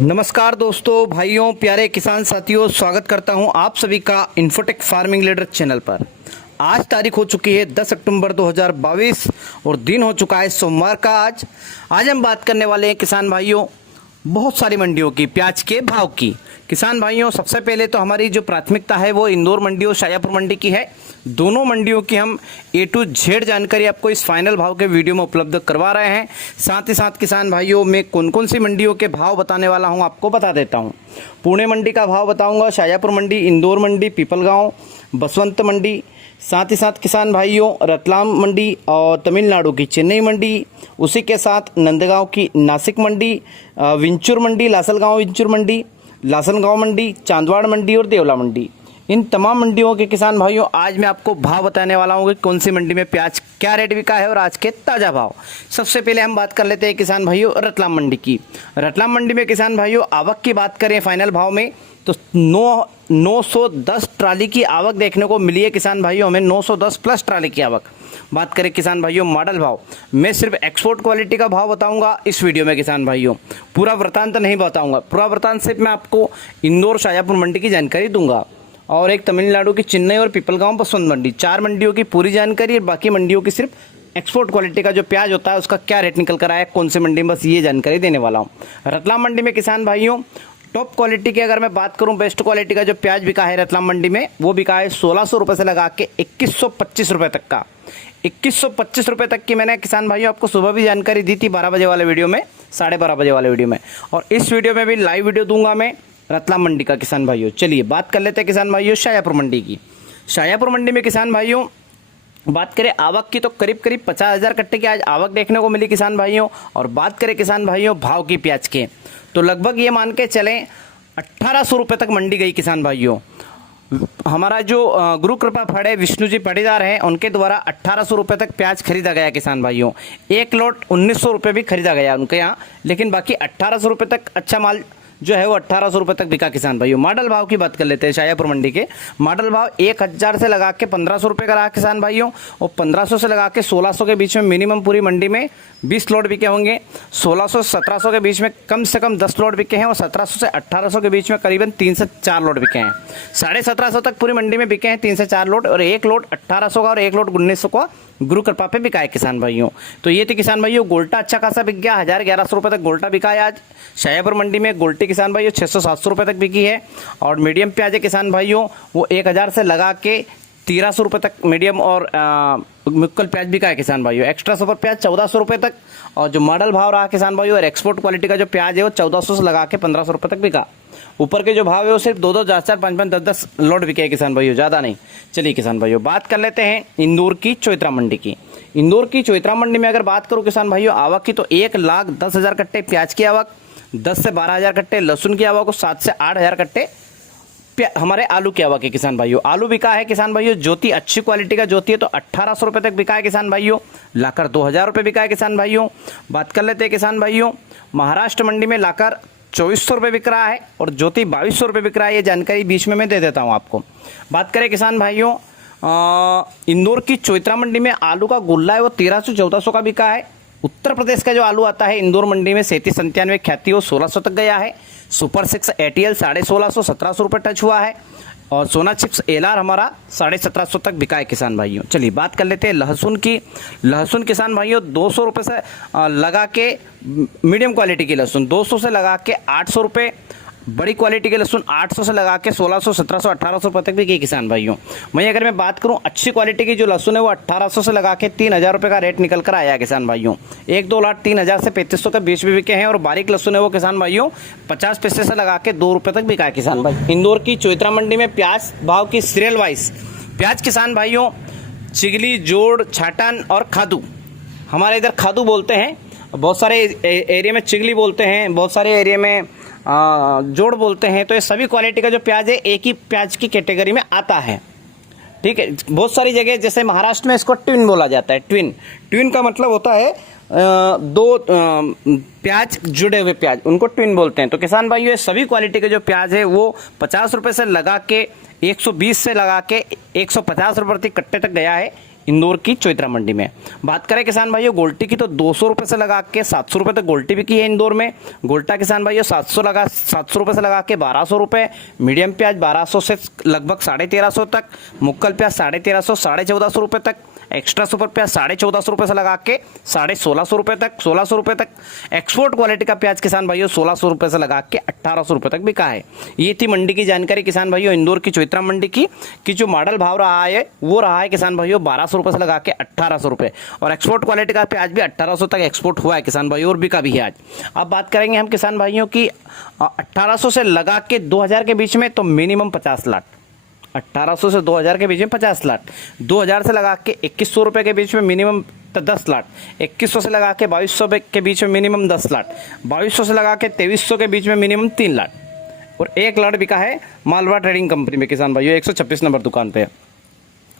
नमस्कार दोस्तों, भाइयों, प्यारे किसान साथियों, स्वागत करता हूं आप सभी का इन्फोटेक फार्मिंग लीडर चैनल पर। आज तारीख हो चुकी है 10 अक्टूबर 2022 और दिन हो चुका है सोमवार का। आज हम बात करने वाले हैं किसान भाइयों बहुत सारी मंडियों की, प्याज के भाव की। किसान भाइयों, सबसे पहले तो हमारी जो प्राथमिकता है वो इंदौर मंडी और शाजापुर मंडी की है। दोनों मंडियों की हम A to Z जानकारी आपको इस फाइनल भाव के वीडियो में उपलब्ध करवा रहे हैं। साथ ही साथ किसान भाइयों, मैं कौन कौन सी मंडियों के भाव बताने वाला हूं आपको बता देता हूं। पुणे मंडी का भाव बताऊंगा, शाजापुर मंडी, इंदौर मंडी, पीपलगांव, बसवंत मंडी, साथ ही साथ किसान भाइयों रतलाम मंडी और तमिलनाडु की चेन्नई मंडी, उसी के साथ नंदगांव की नासिक मंडी, विंचूर मंडी, लासलगांव विंचूर मंडी, लासलगांव मंडी, चांदवाड़ मंडी और देवला मंडी। इन तमाम मंडियों के किसान भाइयों आज मैं आपको भाव बताने वाला हूँ कि कौन सी मंडी में प्याज क्या रेट बिका है और आज के ताज़ा भाव। सबसे पहले हम बात कर लेते हैं किसान भाइयों रतलाम मंडी की। रतलाम मंडी में किसान भाइयों आवक की बात करें फाइनल भाव में तो 910 ट्राली की आवक देखने को मिली है किसान भाइयों, हमें 910 प्लस ट्राली की आवक। बात करें किसान भाइयों मॉडल भाव, मैं सिर्फ एक्सपोर्ट क्वालिटी का भाव बताऊंगा इस वीडियो में किसान भाइयों, पूरा वृत्तांत नहीं बताऊंगा। पूरा वृत्तांत सिर्फ मैं आपको इंदौर शाजापुर मंडी की जानकारी दूंगा और एक तमिलनाडु की चेन्नई और पीपलगांव बसवंत मंडी, 4 मंडियों की पूरी जानकारी और बाकी मंडियों की सिर्फ एक्सपोर्ट क्वालिटी का जो प्याज होता है उसका क्या रेट निकल कर आया, कौन से मंडी में, बस ये जानकारी देने वाला हूँ। रतलाम मंडी में किसान भाइयों टॉप क्वालिटी की अगर मैं बात करूं, बेस्ट क्वालिटी का जो प्याज बिका है रतलाम मंडी में वो बिका है 1600 रुपये से लगा के 2125 रुपये तक का। 2125 रुपये तक की मैंने किसान भाइयों आपको सुबह भी जानकारी दी थी 12 बजे वाले वीडियो में, 12:30 बजे वाले वीडियो में, और इस वीडियो में भी लाइव वीडियो दूंगा मैं रतलाम मंडी का किसान भाइयों। चलिए बात कर लेते हैं किसान भाइयों शाजापुर मंडी की। शाजापुर मंडी में किसान भाइयों बात करें आवक की तो करीब 50,000 कट्टे की आज आवक देखने को मिली किसान भाइयों। और बात करें किसान भाइयों भाव की प्याज के तो लगभग ये मान के चलें 1800 रुपये तक मंडी गई किसान भाइयों। हमारा जो गुरु कृपा फड़ है, विष्णु जी पटीदार हैं, उनके द्वारा 1800 रुपये तक प्याज खरीदा गया किसान भाइयों। एक लोट 1900 रुपये भी खरीदा गया उनके यहाँ, लेकिन बाकी 1800 रुपये तक अच्छा माल जो है वो 1800 रुपये तक बिका किसान भाइयों। मॉडल भाव की बात कर लेते हैं शाजापुर मंडी के। मॉडल भाव 1000 से लगा के 1500 रुपये का रहा किसान भाइयों, और 1500 से लगा के 1600 के बीच में मिनिमम पूरी मंडी में 20 लोड बिके होंगे। 1600 से 1700 के बीच में कम से कम 10 लोड बिके हैं और 1700 से 1800 के बीच में करीबन 3 से 4 लोड बिके हैं। 1750 तक पूरी मंडी में बिके हैं 3 से 4 लोड, और एक लोड 1800 का और एक लोड 1900 का गुरु कृपा पे बिका है किसान भाइयों। तो ये थे किसान भाइयों गोल्टा अच्छा खासा बिक गया, 1100 रुपये तक गोल्टा बिका है आज शाजापुर मंडी में। गोल्टी किसान भाइयों 600-700 रुपये तक बिकी है, और मीडियम प्याज है किसान भाइयों वो 1000 से लगा के 1300 रुपये तक मीडियम और मुक्कल प्याज बिका है किसान भाइयों। एक्स्ट्रा सुपर प्याज 1400 रुपये तक, और जो मॉडल भाव रहा किसान भाइयों और एक्सपोर्ट क्वालिटी का जो प्याज है वो 1400 से लगा के 1500 रुपये तक बिका। ऊपर के जो भाव है वो सिर्फ 2-2, 4-4, 5-5, 10-10 लोड बिके किसान भाइयों, ज़्यादा नहीं। चलिए किसान भाइयों बात कर लेते हैं इंदौर की चौइत्रा मंडी की। इंदौर की चौइत्रा मंडी में अगर बात करूँ किसान भाइयों आवक की तो 1,10,000 कट्टे प्याज की आवक, 10 से 12,000 कट्टे लहसुन की आवक और 7 से 8,000 कट्टे हमारे आलू की आवक है किसान भाइयों। आलू बिका है किसान भाइयों ज्योति, अच्छी क्वालिटी का ज्योति है तो 1800 रुपये तक बिका है किसान भाइयों, लाकर 2000 रुपये बिका है किसान भाइयों। बात कर लेते हैं किसान भाइयों महाराष्ट्र मंडी में लाकर 2400 रुपये बिक रहा है और ज्योति 2200 रुपये बिक रहा है, ये जानकारी बीच में मैं दे देता हूँ आपको। बात करें किसान भाइयों इंदौर की चौइत्रा मंडी में आलू का गुल्ला है वो 1300-1400 का बिका है। उत्तर प्रदेश का जो आलू आता है इंदौर मंडी में 37-97 ख्याति वो 1600 तक गया है। सुपर 6 ATL 1650-1700 रुपये टच हुआ है, और सोना चिप्स LR हमारा 1750 तक बिका है किसान भाइयों। चलिए बात कर लेते हैं लहसुन की। लहसुन किसान भाइयों 200 रुपये से लगा के मीडियम क्वालिटी की लहसुन 200 से लगा के 800 रुपये, बड़ी क्वालिटी के लहसुन 800 से लगा के 1600, 1700, 1800 रुपये तक भी की किसान भाइयों। वहीं अगर मैं बात करूं अच्छी क्वालिटी की जो लहसुन है वो 1800 से लगा के 3000 रुपये का रेट निकल कर आया किसान भाइयों। 1-2 लाट 3000 से 3500 के बीच भी बिके हैं, और बारीक लहसुन है वो किसान भाइयों 50 पैसे से लगा के 2 रुपये तक बिका है किसान भाई। इंदौर की चौइत्रा मंडी में प्याज भाव की सीरियल वाइज प्याज किसान भाइयों चिगली, जोड़, छाटन और खादू, हमारे इधर खादू बोलते हैं, बहुत सारे एरिया में चिगली बोलते हैं, बहुत सारे एरिया में जोड़ बोलते हैं। तो ये सभी क्वालिटी का जो प्याज है एक ही प्याज की कैटेगरी में आता है, ठीक है। बहुत सारी जगह जैसे महाराष्ट्र में इसको ट्विन बोला जाता है। ट्विन का मतलब होता है दो प्याज जुड़े हुए प्याज, उनको ट्विन बोलते हैं। तो किसान भाइयों ये सभी क्वालिटी के जो प्याज है वो 50 रुपये से लगा के 120 से लगा के 150 रुपये प्रति कट्टे तक गया है। इंदौर की चोइत्रा मंडी में। बात करें किसान भाइयों गोल्टी की तो 200 रुपये से लगा के 700 रुपये तक गोल्टी बिकी है इंदौर में। गोल्टा किसान भाइयों 700 रुपये से लगा के 1200 रुपये, मीडियम प्याज 1200 से लगभग 1350 तक, मुक्कल प्याज 1350 1450 रुपये तक, एक्स्ट्रा सुपर प्याज 1450 रुपये से लगा के 1650 रुपये तक, 1600 रुपये तक। एक्सपोर्ट क्वालिटी का प्याज किसान भाइयों 1600 रुपये से लगा के 1800 रुपये तक बिका है। ये थी मंडी की जानकारी किसान भाइयों इंदौर की चोइत्रा मंडी की, कि जो मॉडल भाव रहा है वो रहा है किसान भाइयों 1200 रुपये से लगा के 1800 रुपये, और एक्सपोर्ट क्वालिटी का प्याज भी 1800 तक एक्सपोर्ट हुआ है किसान भाइयों, और बिका भी है आज। अब बात करेंगे हम किसान भाइयों की 1800 से लगा के 2000 के बीच में तो मिनिमम 50 लाट, 1800 से 2000 के बीच में 50 लाट, 2000 से लगा के 2100 रुपये के बीच में मिनिमम 10 लाट, 2100 से लगा के 2200 के बीच में मिनिमम 10 लाट, 2200 से लगा के 2300 के बीच में मिनिमम 3 लाट, और 1 लाट बिका है मालवा ट्रेडिंग कंपनी में किसान भाइयों 126 नंबर दुकान पे,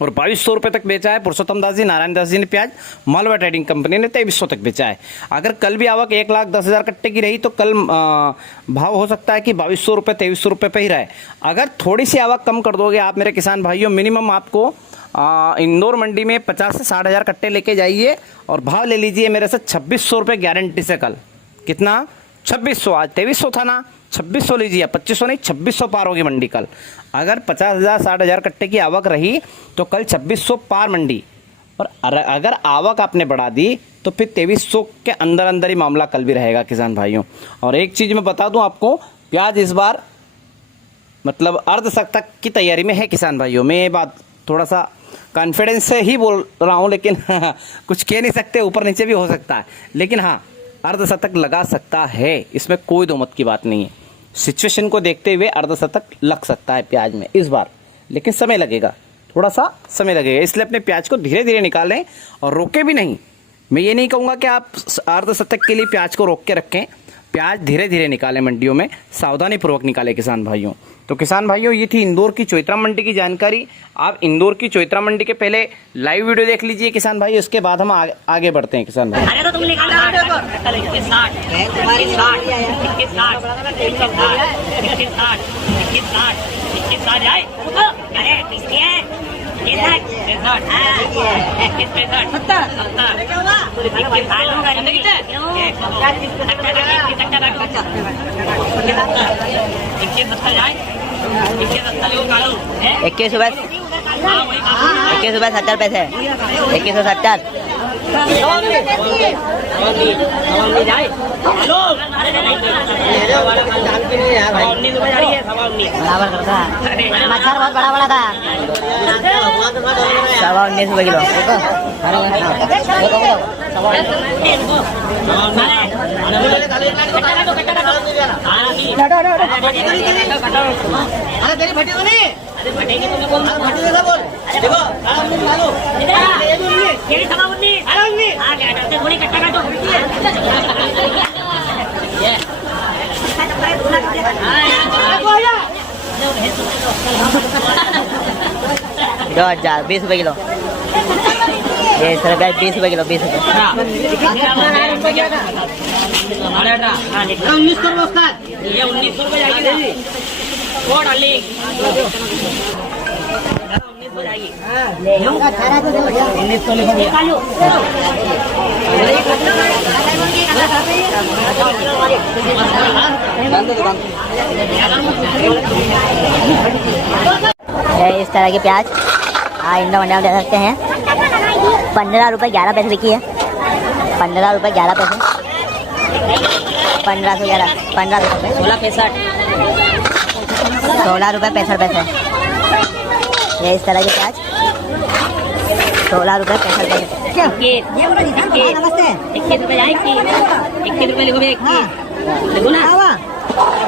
और 2200 रुपये तक बेचा है पुरुषोत्तम दास जी नारायण दास जी ने प्याज, मालवा ट्रेडिंग कंपनी ने 2300 तक बेचा है। अगर कल भी आवक 1,10,000 कट्टे की रही तो कल भाव हो सकता है कि 2200 रुपये 2300 रुपये पे ही रहे। अगर थोड़ी सी आवक कम कर दोगे आप मेरे किसान भाइयों, मिनिमम आपको इंदौर मंडी में 50 से 60 हज़ार कट्टे लेके जाइए और भाव ले लीजिए मेरे से 2600 रुपये गारंटी से। कल कितना 2600, आज 2300 था ना, 2600 लीजिए, 2500 नहीं 2600 पार होगी मंडी कल। अगर 50,000 60,000 कट्टे की आवक रही तो कल 2600 पार मंडी, और अगर आवक आपने बढ़ा दी तो फिर 2300 के अंदर अंदर ही मामला कल भी रहेगा किसान भाइयों। और एक चीज़ मैं बता दूं आपको, प्याज इस बार मतलब अर्धशतक की तैयारी में है किसान भाइयों। मैं ये बात थोड़ा सा कॉन्फिडेंस से ही बोल रहा हूँ, लेकिन कुछ कह नहीं सकते, ऊपर नीचे भी हो सकता है, लेकिन हाँ अर्धशतक लगा सकता है, इसमें कोई दो मत की बात नहीं है। सिचुएशन को देखते हुए अर्धशतक लग सकता है प्याज में इस बार, लेकिन समय लगेगा, थोड़ा सा समय लगेगा, इसलिए अपने प्याज को धीरे धीरे निकालें और रोके भी नहीं। मैं ये नहीं कहूँगा कि आप अर्धशतक के लिए प्याज को रोक के रखें, प्याज धीरे धीरे निकालें, मंडियों में सावधानी पूर्वक निकालें किसान भाइयों। तो किसान भाइयों ये थी इंदौर की चोइत्रा मंडी की जानकारी। आप इंदौर की चोइत्रा मंडी के पहले लाइव वीडियो देख लीजिए किसान भाई, उसके बाद हम आगे बढ़ते हैं किसान भाई। इक्कीस रुपये 70 पैसे, 2170। बराबर करता है, मच्छर बहुत बड़ा बड़ा था। 19 रुपये किलो। दो 20 रुपये किलो, ये सर 20 रुपये किलो, 20 रुपये। 1900 रुपये जाएगी, वो डाली 1900 जाएगी, 1900 निकालो। इस तरह के प्याज इंदौर मंडी में दे सकते हैं। 15 रुपये 11 पैसे बिकी है, 15 रुपये 11 पैसे, 1511, 15 रुपये 16 16 रुपये 65 पैसे। ये इस तरह के प्याज 16 रुपये 65 पैसे। 21 रुपये जाएगी, 21 रुपये लिखो, लिखो ना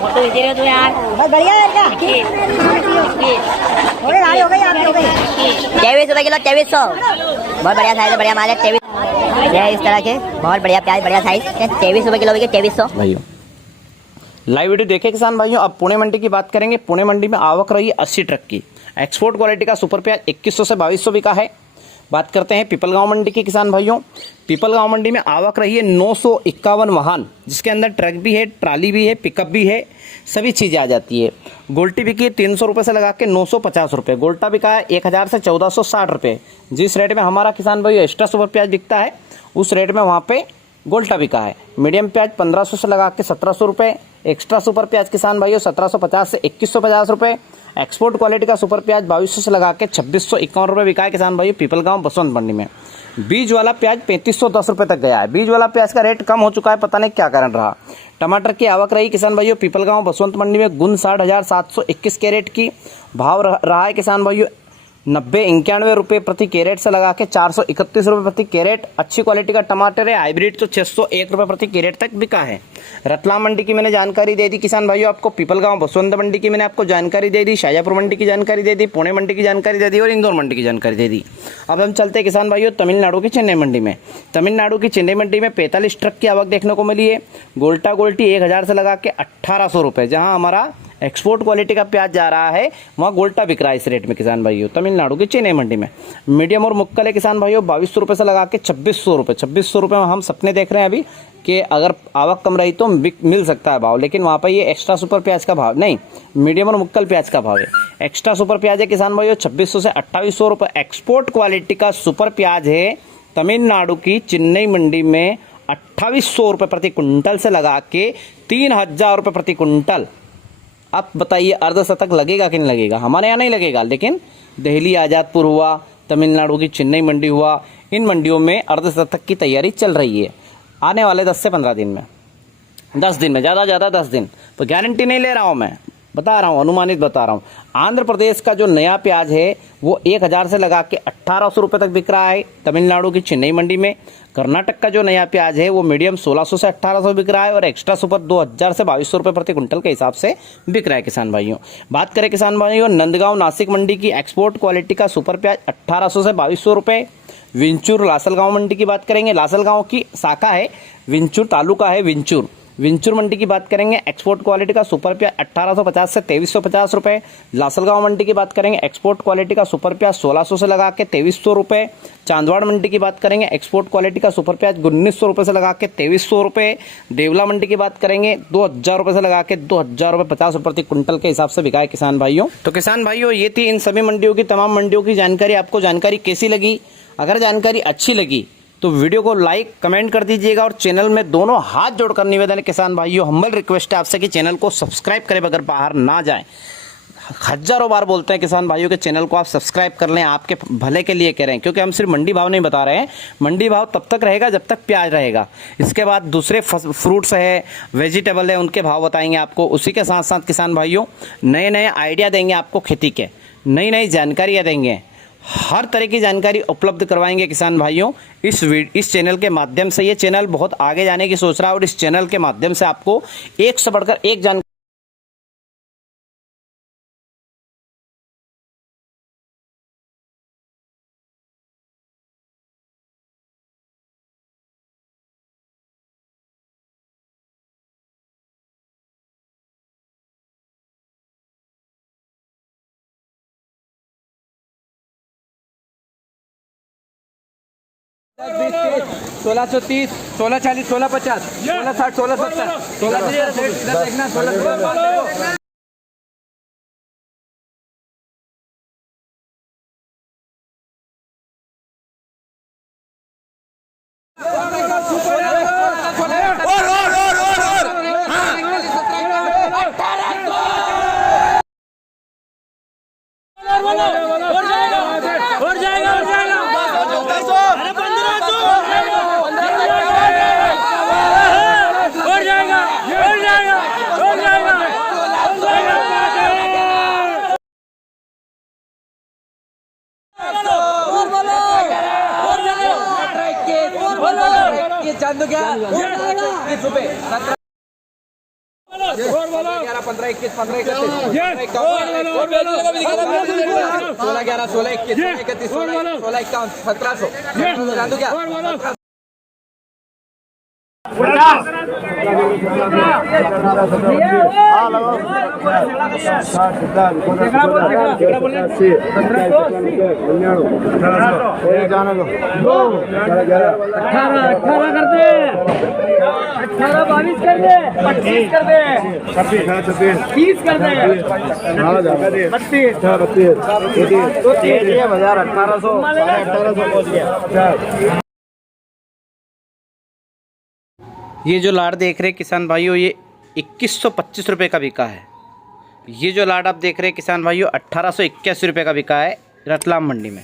फोटो दे रहे हो यार, बहुत बढ़िया है क्या? 23 रुपये किलो, 2300। बहुत बढ़िया साइज है, बढ़िया माल है। 23 ये इस तरह के बहुत बढ़िया प्याज, बढ़िया साइज, 23 रुपये किलो, 2300 भाइयों। लाइव वीडियो देखे किसान भाइयों। अब पुणे मंडी की बात करेंगे। पुणे मंडी में आवक रही 80 ट्रक की। एक्सपोर्ट क्वालिटी का सुपर प्याज 2100 से 2200 बिका है। बात करते हैं पिपलगांव मंडी की किसान भाइयों। पिपलगांव मंडी में आवक रही है 951 वाहन, जिसके अंदर ट्रक भी है, ट्राली भी है, पिकअप भी है, सभी चीज़ें आ जाती है। गोल्टी बिकी है 300 रुपये से लगा के 950 रुपये। गोल्टा बिका है 1000 से 1460 रुपये। जिस रेट में हमारा किसान भाइयों एक्स्ट्रा सुपर प्याज बिकता है उस रेट में वहाँ पे गोल्टा बिका है। मीडियम प्याज 1500 से लगा के 1700 रुपये। एक्स्ट्रा सुपर प्याज किसान भाइयों 1750 से 2150 रुपये। एक्सपोर्ट क्वालिटी का सुपर प्याज 2200 से लगा के 2651 रुपये बिका है किसान भाइयों पिपलगांव बसंत मंडी में। बीज वाला प्याज 3510 रुपये तक गया है। बीज वाला प्याज का रेट कम हो चुका है, पता नहीं क्या कारण रहा। टमाटर की आवक रही किसान भाइयों पिपलगांव बसंत मंडी में 59,721 कैरेट की। भाव रहा है किसान भाइयों 90-91 रुपये प्रति कैरेट से लगा के 431 रुपये प्रति कैरेट। अच्छी क्वालिटी का टमाटर है, हाइब्रिड तो 601 रुपये प्रति कैरेट तक बिका है। रतलाम मंडी की मैंने जानकारी दे दी किसान भाइयों आपको। पिपलगांव बसवंत मंडी की मैंने आपको जानकारी दे दी। शाजापुर मंडी की जानकारी दे दी। पुणे मंडी की जानकारी दे दी और इंदौर मंडी की जानकारी दे दी। अब हम चलते हैं किसान भाइयों तमिलनाडु की चेन्नई मंडी में। तमिलनाडु की चेन्नई मंडी में 45 ट्रक की आवक देखने को मिली है। गोल्टा गोल्टी 1000 से लगा के 1800 रुपये। जहाँ हमारा एक्सपोर्ट क्वालिटी का प्याज जा रहा है वहाँ गोल्टा बिक रहा है इस रेट में किसान भाइयों तमिलनाडु की चेन्नई मंडी में। मीडियम और मुक्कल है किसान भाइयों 2200 रुपये से लगा के 2600 रुपये। 2600 रुपये में हम सपने देख रहे हैं अभी कि अगर आवक कम रही तो मिल सकता है भाव, लेकिन वहाँ पर ये एक्स्ट्रा सुपर प्याज का भाव नहीं, मीडियम और मुक्कल प्याज का भाव है। एक्स्ट्रा सुपर प्याज है किसान भाइयों 2600 से 2800 रुपये। एक्सपोर्ट क्वालिटी का सुपर प्याज है तमिलनाडु की चेन्नई मंडी में 2800 रुपये प्रति कुंटल से लगा के 3000 रुपये प्रति कुंटल। अब बताइए अर्धशतक लगेगा कि नहीं लगेगा? हमारे यहाँ नहीं लगेगा, लेकिन दिल्ली आज़ादपुर हुआ, तमिलनाडु की चेन्नई मंडी हुआ, इन मंडियों में अर्धशतक की तैयारी चल रही है। आने वाले 10 से 15 दिन में, 10 दिन में, ज़्यादा 10 दिन, तो गारंटी नहीं ले रहा हूँ मैं, बता रहा हूँ, अनुमानित बता रहा हूँ। आंध्र प्रदेश का जो नया प्याज है वो 1000 से लगा के 1800 रुपये तक बिक रहा है तमिलनाडु की चेन्नई मंडी में। कर्नाटक का जो नया प्याज है वो मीडियम 1600 से 1800 बिक रहा है और एक्स्ट्रा सुपर 2000 से 2200 रुपये प्रति कुंटल के हिसाब से बिक रहा है किसान भाइयों। बात करें किसान भाइयों नंदगांव नासिक मंडी की, एक्सपोर्ट क्वालिटी का सुपर प्याज 1800 से 2200 रुपये। विंचूर लासलगांव मंडी की बात करेंगे, लासलगांव की शाखा है, विंचूर तालुका है विंचूर मंडी की बात करेंगे, एक्सपोर्ट क्वालिटी का सुपर प्याज 1850 से 2350 रुपये। लासलगांव मंडी की बात करेंगे, एक्सपोर्ट क्वालिटी का सुपर प्याज 1600 से लगा के 2300 रुपये। चांदवाड़ मंडी की बात करेंगे, एक्सपोर्ट क्वालिटी का सुपर प्याज 1900 रुपये से लगा के 2300 रुपये। देवला मंडी की बात करेंगे 2000 रुपये से लगा के 2000 रुपये 50 रुपये प्रति कुंटल के हिसाब से बिका है किसान भाइयों। तो किसान भाइयों ये थी इन सभी मंडियों की, तमाम मंडियों की जानकारी। आपको जानकारी कैसी लगी? अगर जानकारी अच्छी लगी तो वीडियो को लाइक कमेंट कर दीजिएगा और चैनल में दोनों हाथ जोड़कर निवेदन है किसान भाइयों, हम्बल रिक्वेस्ट है आपसे कि चैनल को सब्सक्राइब करें अगर बाहर ना जाएं। हजारों बार बोलते हैं किसान भाइयों के चैनल को आप सब्सक्राइब कर लें, आपके भले के लिए कह रहे हैं, क्योंकि हम सिर्फ मंडी भाव नहीं बता रहे हैं। मंडी भाव तब तक रहेगा जब तक प्याज रहेगा, इसके बाद दूसरे फ्रूट्स है, वेजिटेबल है, उनके भाव बताएंगे आपको। उसी के साथ साथ किसान भाइयों नए आइडिया देंगे आपको, खेती के नई जानकारियाँ देंगे, हर तरह की जानकारी उपलब्ध करवाएंगे किसान भाइयों इस चैनल के माध्यम से। ये चैनल बहुत आगे जाने की सोच रहा है और इस चैनल के माध्यम से आपको एक से बढ़कर एक जानकारी सोलह 1630, 1640, 1650, 1660, 1670, 1660 देखना 16। चांदू क्या 21 रुपए 11 15 21 15 31 16 11 16 21 31 16 51 1700 चांदू क्या ये जो लाड़ देख रहे हैं किसान भाइयों, ये 2125 रुपये का बिका है। ये जो लाड़ आप देख रहे हैं किसान भाइयों, 1881 रुपये का बिका है रतलाम मंडी में।